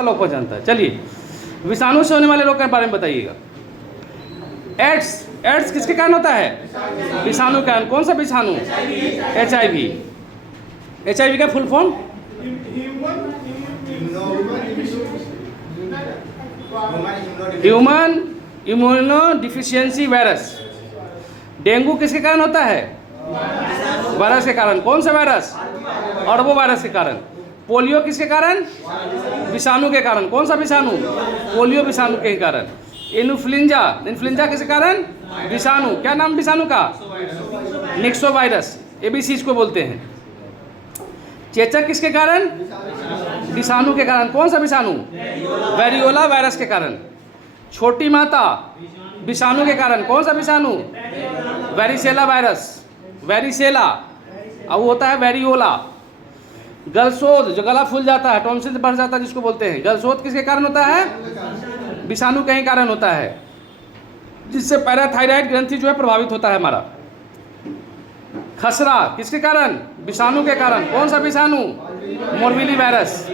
पक्का लोग जानता है। चलिए, विषाणु से होने वाले रोग के बारे में बताइएगा। एड्स किसके कारण होता है? विषाणु के कारण। कौन सा विषाणु? HIV। HIV का full form? Human immuno deficiency virus. Dengue किसके कारण होता है? वायरस के कारण। कौन सा वायरस? अरबो वायरस के कारण। पोलियो किसके कारण? विषाणु के कारण। कौन सा विषाणु? पोलियो विषाणु के कारण। इन्फ्लुएंजा किसके कारण? विषाणु। क्या नाम विषाणु का? निक्सो वायरस, ABC इसको बोलते हैं। चेचक किसके कारण? विषाणु के कारण। कौन सा विषाणु? वेरियोला वायरस के कारण। छोटी माता विषाणु के कारण। कौन सा विषाणु? Varicella virus, varicella. अब होता है वेरियोला। गलसोद, जो गला फूल जाता है, टॉन्सिल बढ़ जाता है जिसको बोलते हैं, गलसोद किसके कारण होता है? विषाणु के ही कारण होता है, जिससे पैराथायराइड ग्रंथि जो है प्रभावित होता है हमारा। खसरा किसके कारण? विषाणु के कारण। कौन सा विषाणु? Morbilli virus.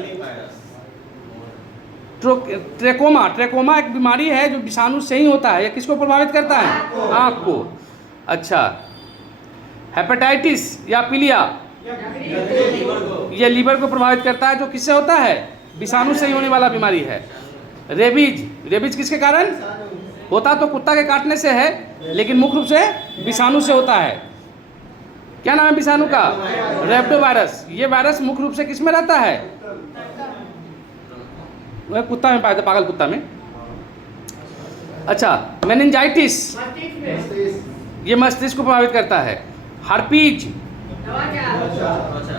ट्रेकोमा एक बीमारी है जो विषाणु से ही होता है। यह किसको प्रभावित करता है? आँख को। अच्छा, हेपेटाइटिस या पीलिया, यह लीवर को प्रभावित करता है, जो किससे होता है? विषाणु से ही होने वाला बीमारी है। रेबीज किसके कारण होता? तो कुत्ता के काटने से है, लेकिन मुख्य रूप से विषाणु से होता है। क्या नाम है विषाणु का? रेप्टो वायरस। ये वायरस मुख्य रूप से किस में रहता है? वह कुत्ता में पाया जाता, पागल कुत्ता में। अच्छा, मेनिंजाइटिस, ये मस्तिष्क को प्रभावित करता है। हार्पीज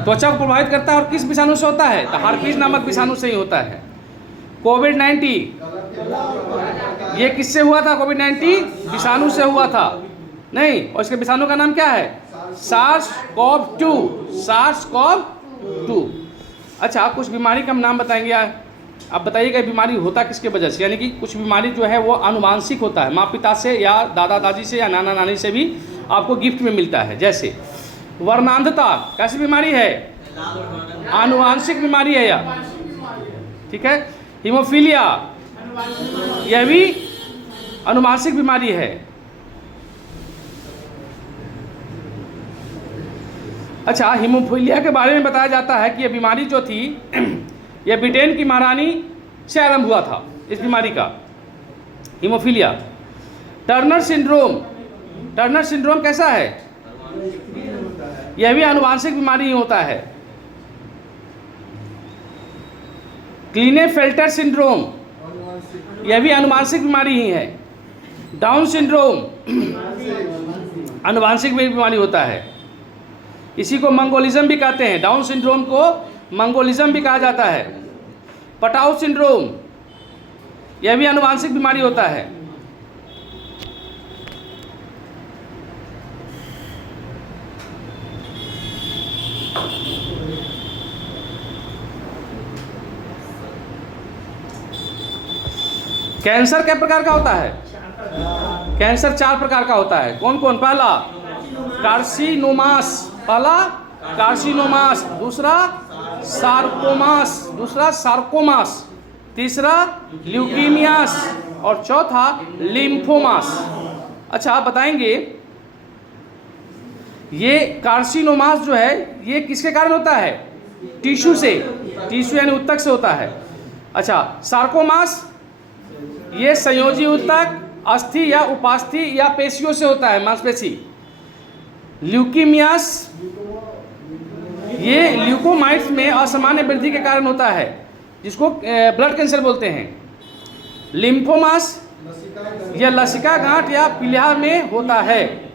त्वचा को प्रभावित करता है, और किस विषाणु से होता है? तो हार्पीज नामक विषाणु से ही होता है। कोविड-19, ये किससे हुआ था? कोविड-19 विषाणु से हुआ था नहीं, और इसके विषाणु का नाम क्या है? SARS-CoV-2। अच्छा, आप कुछ बीमारी का नाम बताएंगे। आप बताइएगा बीमारी होता किसके वजह से? यानी कि कुछ बीमारी जो है वो आनुवांशिक होता है, माँ पिता से या दादा दादी से या नाना नानी से भी आपको गिफ्ट में मिलता है। जैसे वर्णांधता, कैसी बीमारी है? आनुवांशिक बीमारी है यह, ठीक है। हीमोफीलिया, यह भी आनुवांशिक बीमारी है। अच्छा, हीमोफीलिया के बारे में बताया जाता है कि यह बीमारी जो थी यह ब्रिटेन की महारानी से आरंभ हुआ था, इस बीमारी का, हीमोफीलिया। टर्नर सिंड्रोम कैसा है? यह भी आनुवांशिक बीमारी ही होता है। क्लीनेफेल्टर सिंड्रोम, यह भी आनुवांशिक बीमारी ही है। डाउन सिंड्रोम आनुवांशिक बीमारी होता है, इसी को मंगोलिज्म भी कहते हैं। डाउन सिंड्रोम को मंगोलिज्म भी कहा जाता है। पटाउ सिंड्रोम, यह भी आनुवांशिक बीमारी होता है। कैंसर कै प्रकार का होता है? कैंसर 4 प्रकार का होता है। कौन कौन? पहला कार्सिनोमास, दूसरा सार्कोमास, तीसरा ल्यूकीमियास, और चौथा लिम्फोमास। अच्छा, आप बताएंगे ये कार्सिनोमास जो है ये किसके कारण होता है? टिश्यू यानी उत्तक से होता है। अच्छा, सार्कोमास ये संयोजी उत्तक, अस्थि या उपास्थि या पेशियों से होता है, मांसपेशी। ल्यूकीमियास ये ल्यूकोमाइट्स में असामान्य वृद्धि के कारण होता है, जिसको ब्लड कैंसर बोलते हैं। लिम्फोमास यह लसिका गांठ या पीलिया में होता है।